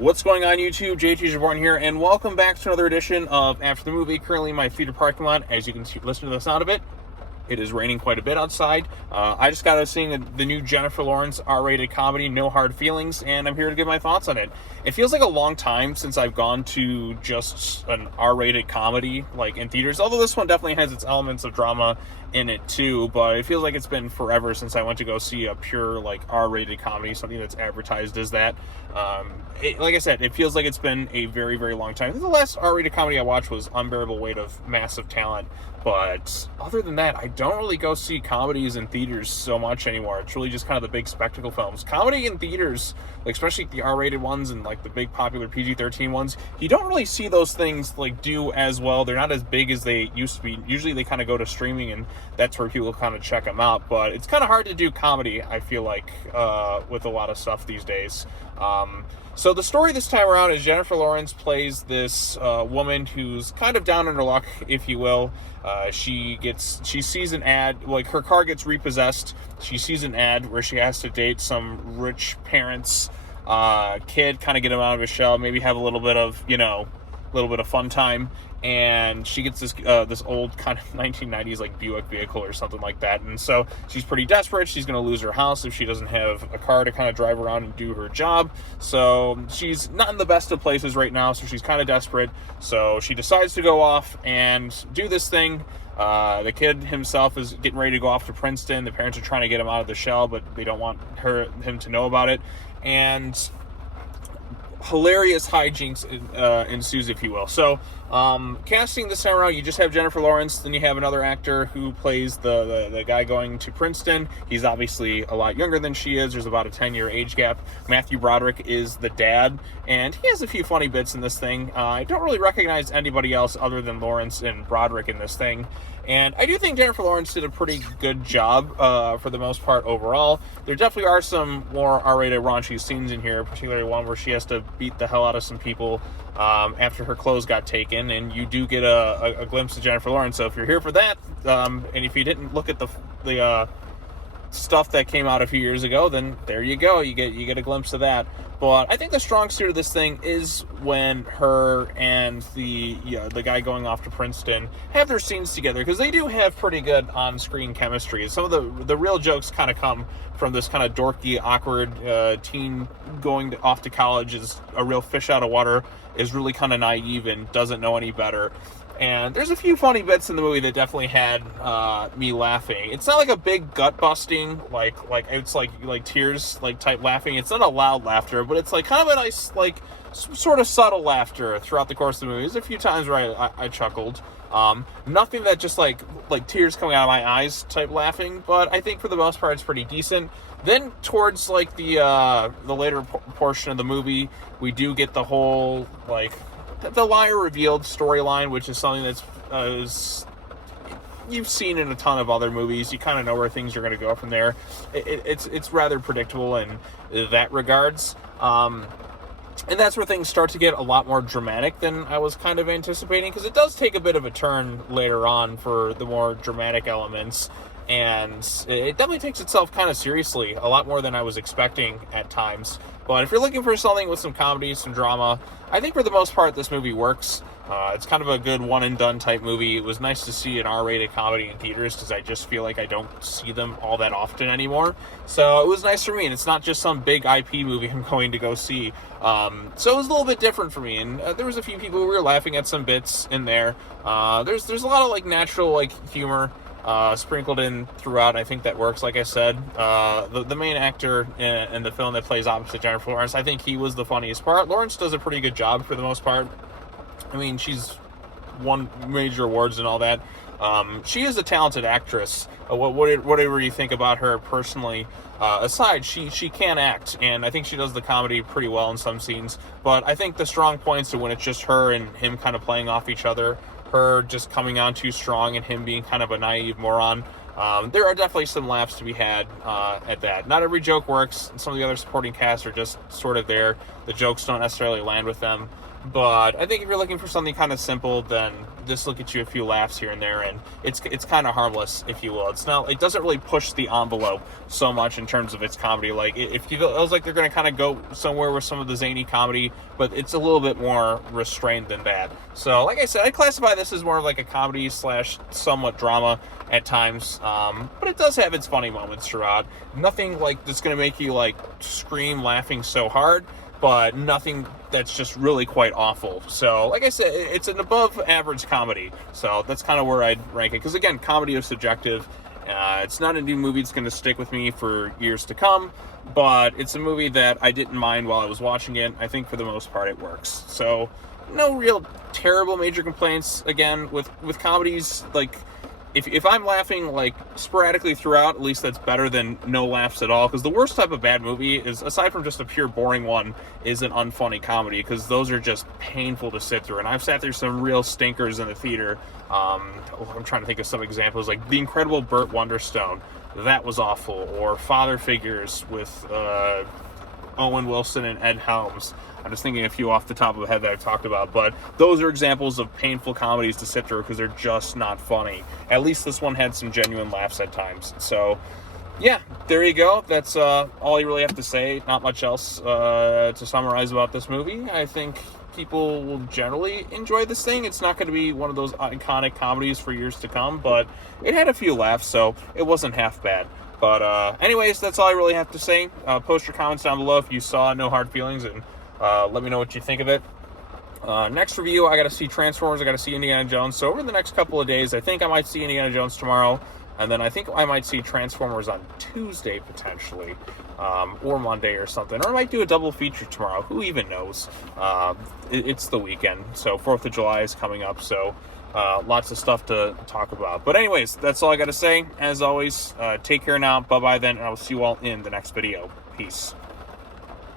What's going on YouTube? JT's Reborn here, and welcome back to another edition of After the Movie. Currently in my theater parking lot. As you can listen to the sound of it, it is raining quite a bit outside. I just got out of seeing the new Jennifer Lawrence R-rated comedy, No Hard Feelings, and I'm here to give my thoughts on it. It feels like a long time since I've gone to just an R-rated comedy, like in theaters, although this one definitely has its elements of drama in it too, but it feels like it's been forever since I went to go see a pure, like, R-rated comedy, something that's advertised as that. Like I said, it feels like it's been a very, very long time. I think the last R-rated comedy I watched was Unbearable Weight of Massive Talent, but other than that, I don't really go see comedies in theaters so much anymore. It's really just kind of the big spectacle films. Comedy in theaters, like especially the R-rated ones and like the big popular PG-13 ones, you don't really see those things like do as well. They're not as big as they used to be. Usually they kind of go to streaming, and that's where people kind of check them out. But it's kind of hard to do comedy, I feel like, with a lot of stuff these days. So the story this time around is Jennifer Lawrence plays this woman who's kind of down on her luck, if you will. She sees an ad, like her car gets repossessed. She sees an ad where she has to date some rich parents' kid, kind of get him out of his shell, maybe have a little bit of fun time. And she gets this old kind of 1990s like Buick vehicle or something like that, and so she's pretty desperate. She's going to lose her house if she doesn't have a car to kind of drive around and do her job. So she's not in the best of places right now, so she's kind of desperate. So she decides to go off and do this thing. The kid himself is getting ready to go off to Princeton. The parents are trying to get him out of the shell, but they don't want him to know about it. And hilarious hijinks ensues, if you will. So casting this time around, you just have Jennifer Lawrence, then you have another actor who plays the guy going to Princeton. He's obviously a lot younger than she is. There's about a 10-year age gap. Matthew Broderick is the dad, and he has a few funny bits in this thing. I don't really recognize anybody else other than Lawrence and Broderick in this thing. And I do think Jennifer Lawrence did a pretty good job for the most part overall. There definitely are some more R-rated raunchy scenes in here, particularly one where she has to beat the hell out of some people after her clothes got taken, and you do get a glimpse of Jennifer Lawrence. So if you're here for that, and if you didn't look at the stuff that came out a few years ago, then there you go. You get a glimpse of that. But I think the strong suit of this thing is when her and the guy going off to Princeton have their scenes together, because they do have pretty good on-screen chemistry. Some of the real jokes kind of come from this kind of dorky, awkward teen going off to college, is a real fish out of water, is really kind of naive and doesn't know any better. And there's a few funny bits in the movie that definitely had me laughing. It's not like a big gut busting, like it's like tears like type laughing. It's not a loud laughter, but it's like kind of a nice, like sort of subtle laughter throughout the course of the movie. There's a few times where I chuckled. Nothing that just like tears coming out of my eyes type laughing, but I think for the most part it's pretty decent. Then towards like the later portion of the movie, we do get the whole like the liar revealed storyline, which is something that's you've seen in a ton of other movies. You kind of know where things are going to go from there. It's rather predictable in that regards. And that's where things start to get a lot more dramatic than I was kind of anticipating, because it does take a bit of a turn later on for the more dramatic elements. And it definitely takes itself kind of seriously, a lot more than I was expecting at times. But if you're looking for something with some comedy, some drama, I think for the most part this movie works. It's kind of a good one-and-done type movie. It was nice to see an R-rated comedy in theaters, because I just feel like I don't see them all that often anymore. So it was nice for me, and it's not just some big IP movie I'm going to go see. So it was a little bit different for me, and there was a few people who were laughing at some bits in there. There's a lot of like natural like humor sprinkled in throughout. I think that works. Like I said, the main actor in the film that plays opposite Jennifer Lawrence, I think he was the funniest part. Lawrence does a pretty good job for the most part. I mean, she's won major awards and all that. She is a talented actress. Whatever you think about her personally aside, she can act, and I think she does the comedy pretty well in some scenes. But I think the strong points are when it's just her and him kind of playing off each other, her just coming on too strong and him being kind of a naive moron. There are definitely some laughs to be had at that. Not every joke works, and some of the other supporting cast are just sort of there. The jokes don't necessarily land with them. But I think if you're looking for something kind of simple, then this will get you a few laughs here and there, and it's kind of harmless, if you will. It doesn't really push the envelope so much in terms of its comedy. Like, it feels like they're going to kind of go somewhere with some of the zany comedy, but it's a little bit more restrained than that. So, like I said, I classify this as more of like a comedy slash somewhat drama at times, but it does have its funny moments throughout. Nothing like that's going to make you like scream laughing so hard, but nothing that's just really quite awful. So, like I said, it's an above average comedy. So that's kind of where I'd rank it. Because again, comedy is subjective. It's not a new movie that's going to stick with me for years to come, but it's a movie that I didn't mind while I was watching it. I think for the most part it works. So no real terrible major complaints. Again, with comedies, like, if I'm laughing like sporadically throughout, at least that's better than no laughs at all. Because the worst type of bad movie is, aside from just a pure boring one, is an unfunny comedy. Because those are just painful to sit through. And I've sat through some real stinkers in the theater. I'm trying to think of some examples, like The Incredible Burt Wonderstone. That was awful. Or Father Figures with Owen Wilson and Ed Helms. I'm just thinking a few off the top of the head that I've talked about, but those are examples of painful comedies to sit through because they're just not funny. At least this one had some genuine laughs at times. So, yeah, there you go. That's all you really have to say. Not much else to summarize about this movie. I think people will generally enjoy this thing. It's not going to be one of those iconic comedies for years to come, but it had a few laughs, so it wasn't half bad. But anyways, that's all I really have to say. Post your comments down below if you saw No Hard Feelings, and let me know what you think of it. Next review, I got to see Transformers, I got to see Indiana Jones. So over the next couple of days, I think I might see Indiana Jones tomorrow, and then I think I might see Transformers on Tuesday, potentially, or Monday or something. Or I might do a double feature tomorrow. Who even knows? It's the weekend, so 4th of July is coming up, so lots of stuff to talk about. But anyways, that's all I got to say. As always, take care now. Bye-bye then, and I will see you all in the next video. Peace.